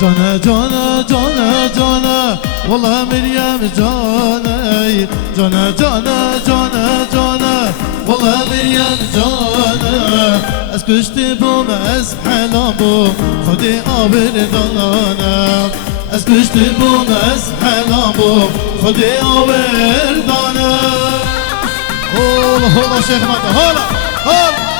جانا جانا جانا جانا والله مريم جاني جانا جانا جانا جانا والله مريم جانا از کشتی بوم از حلام بوم خودی آوردانم از کشتی بوم از حلام بوم خودی آوردانم هولا هولا شیخ مکه هولا هولا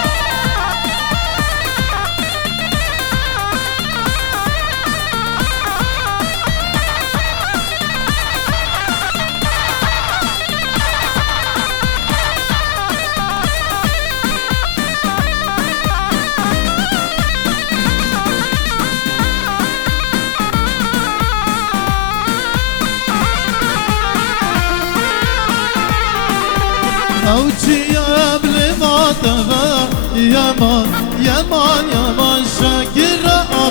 اوچیا بلما تبا یمان یمان یمان شکر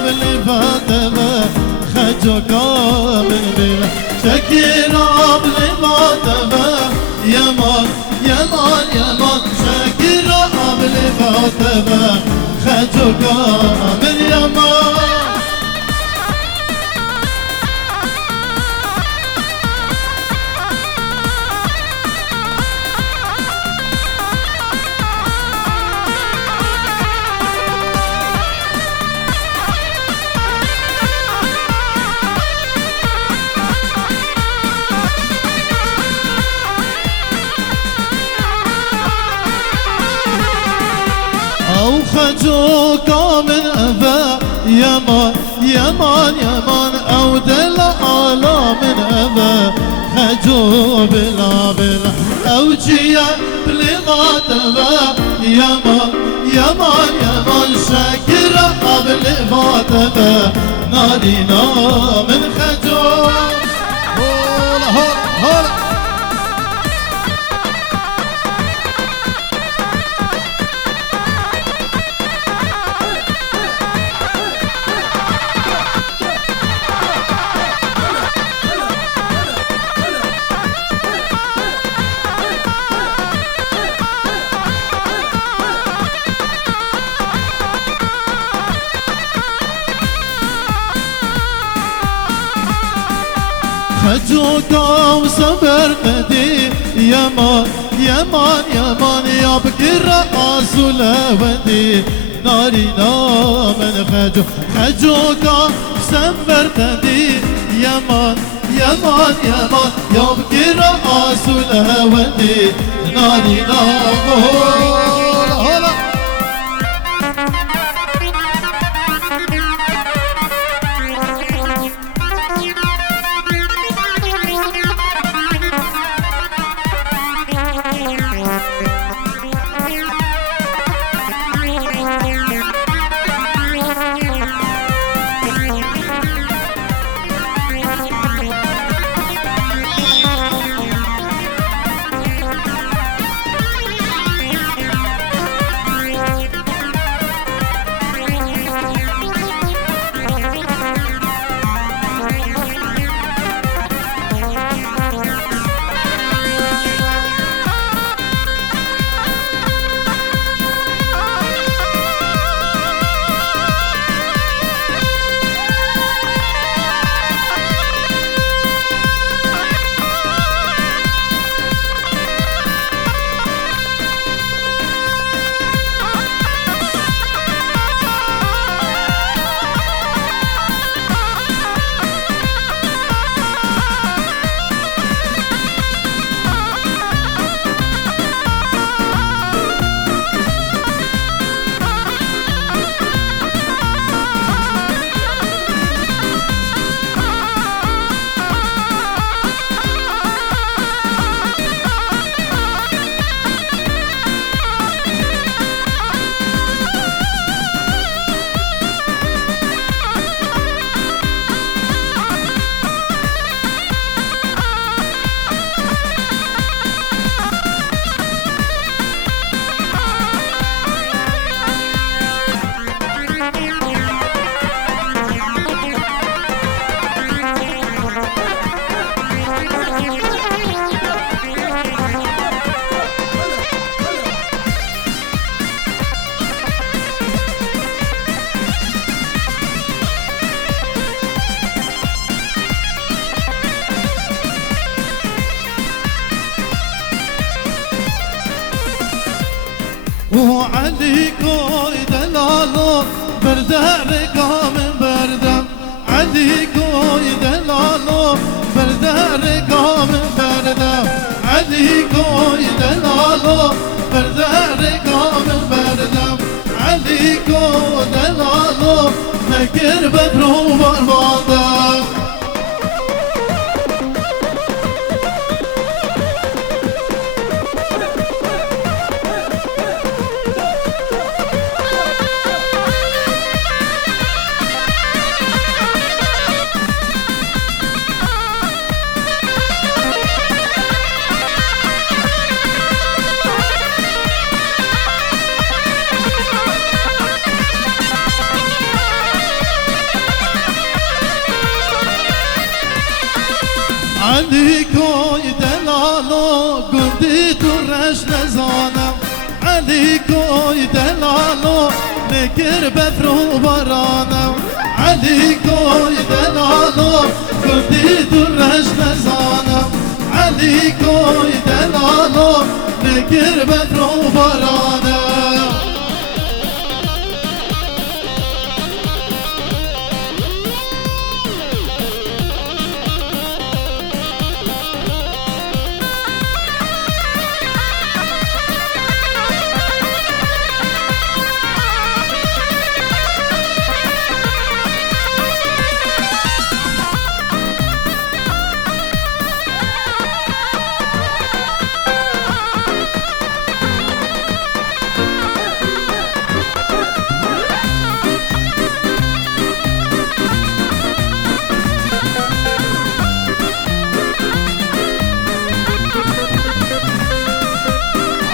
بلما تبا خجو کامل بلا شکر بلما تبا یمان یمان یمان شکر بلما تبا خجو کامل یمان خجو كامل أبا يمان يمان يمان أو دل آلا من أبا خجو بلا بلا أو جيا بلما تبا يمان يمان يمان شكر قبل ما تبا نارينا من خجو هولا هولا هولا خجوكا وصبر مدي يمان يمان يمان يا بكر رأس ودي نارينا من خجوكا وصبر مدي يمان يمان يمان يا بكر رأس ودي نارينا هولا هولا وعلي كوي دلالو بردار قام بردم علي كوي دلالو بردار قام بردم علي كوي دلالو بردار قام بردم علي كوي دلالو نكر بدرو بربادم علي كوي دلالو قندي ترش نزانم علي كوي دلالو نكر بفرو برانم علي كوي دلالو قندي ترش نزانم علي كوي دلالو نكر بفرو برانم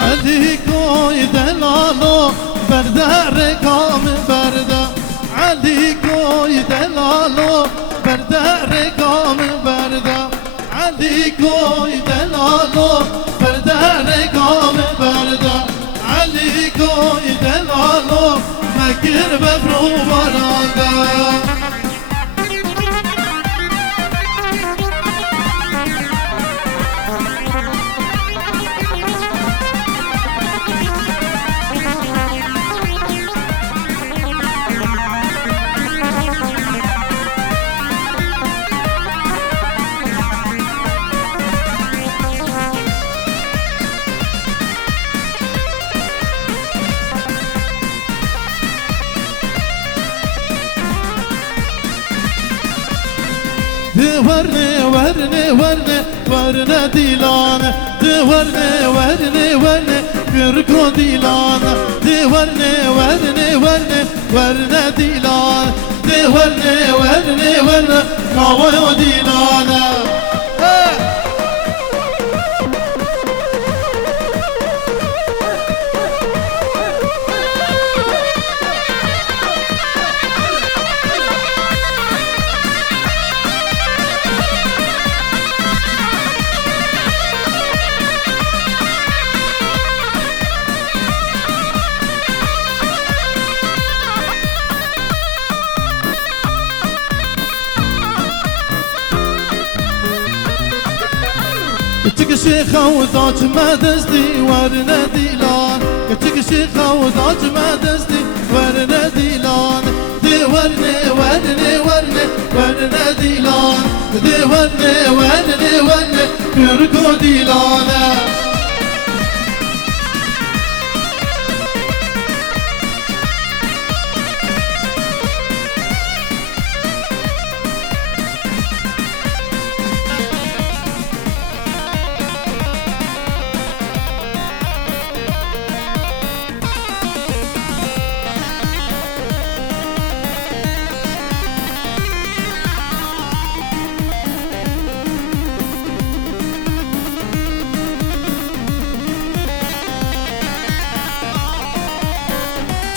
علي كوي دلالو بردار قام بردم علي كوي دلالو بردار قام بردم علي كوي دلالو بردار قام بردم علي كوي دلالو مكر بفرو برادم ورنه ورنه ورنه ورنه دیلانه ورنه ورنه ورنه گرگو دیلانه ورنه ورنه ورنه ورنه دیلانه ورنه ورنه ورنه کاویو دیلانه كتك شيخة وضاج ما دزدي ورنا ديلان كتك شيخة وضاج ما دزدي ورنا ديلان دي ورني ورني ورني ورنا ديلان دي ورني ورني ورني كركو ديلان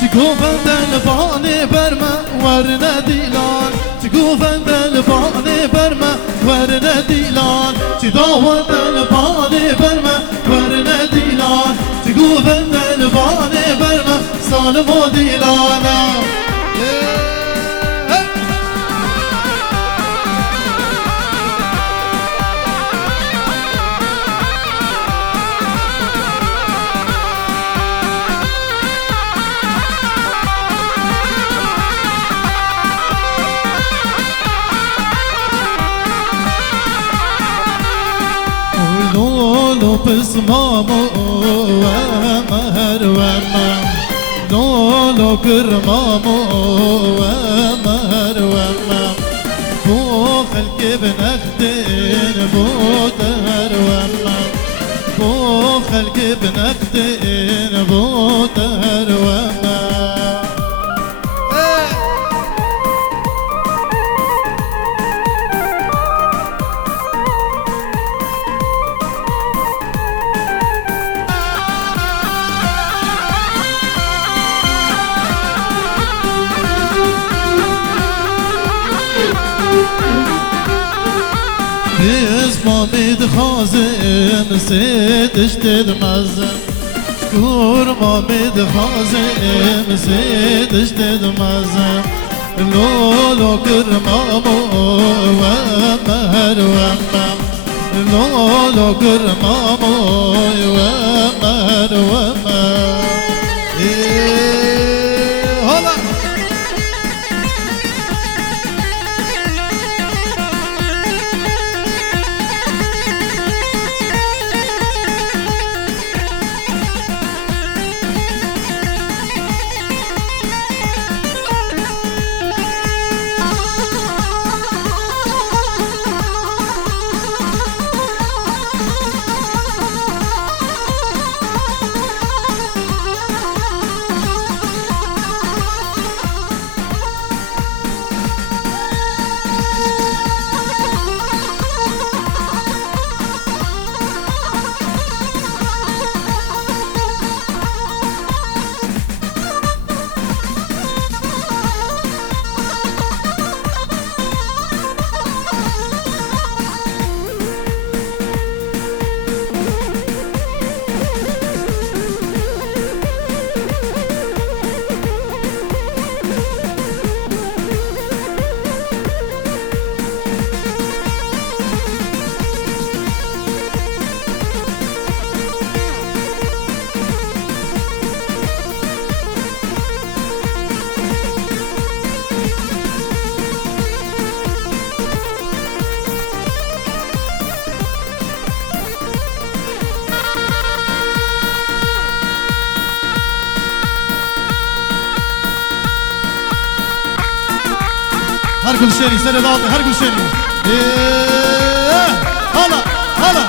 تقوفن دلباني برما ورنا ديلان تقوفن دلباني برما ورنا ديلان تداون دلباني برما ورنا ديلان تقوفن دلباني برما سالمو ديلانا بسمامو ومهر ومم لولو كرمامو ومهر ومم بو خلق بنختين بو تهر ومم بو خلق بنختين بو تهر ومم اسمامي دخازم سيدش تدمزم شكور مامي دخازم سيدش تدمزم لولو كرمامو ومهر ومم لولو كرمامو ومهر ومم هلا هر كل شيء سنة ضاطي هر كل شيء هلا هلا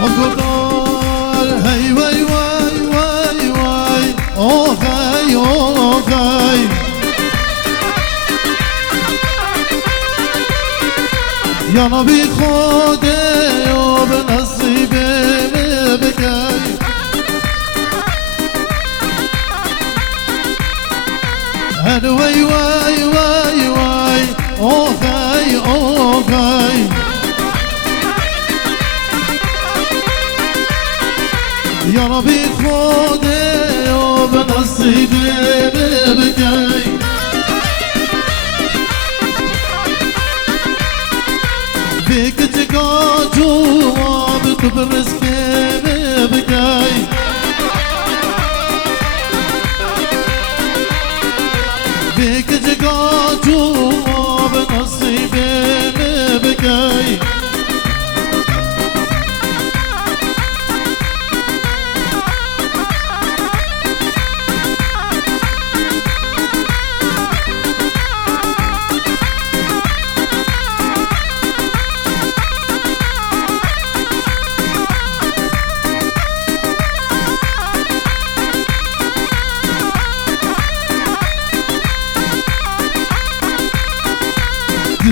وقدر هاي واي واي واي واي اوغاي اوغاي يا نبي خودي وبنصيبي بكاي هاي واي واي واي واي اوغاي اوغاي يا ربي خودي وبنصيبي بكاي فيك تقاجو وبتبرزكي بكاي فيك تقاجو وبنصيبي بكاي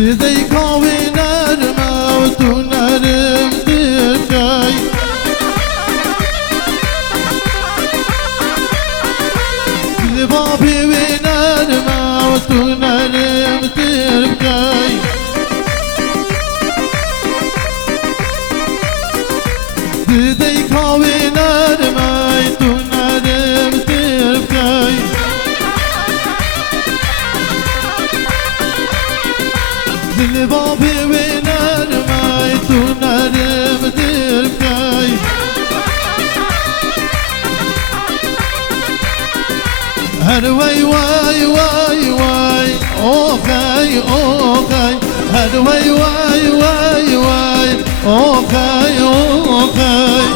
ددی کاوی نرمه و تو نرم درکای دل بابی وی نرمه و تو نرم درکای ددی کاوی نرمه تو نرم درکای دل بابی وی نرمه تو نرم درکای هر وای وای وای وای اوخای اوخای هر وای وای وای وای اوخای اوخای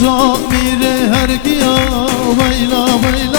جا میره هر گیا ویلا ویلا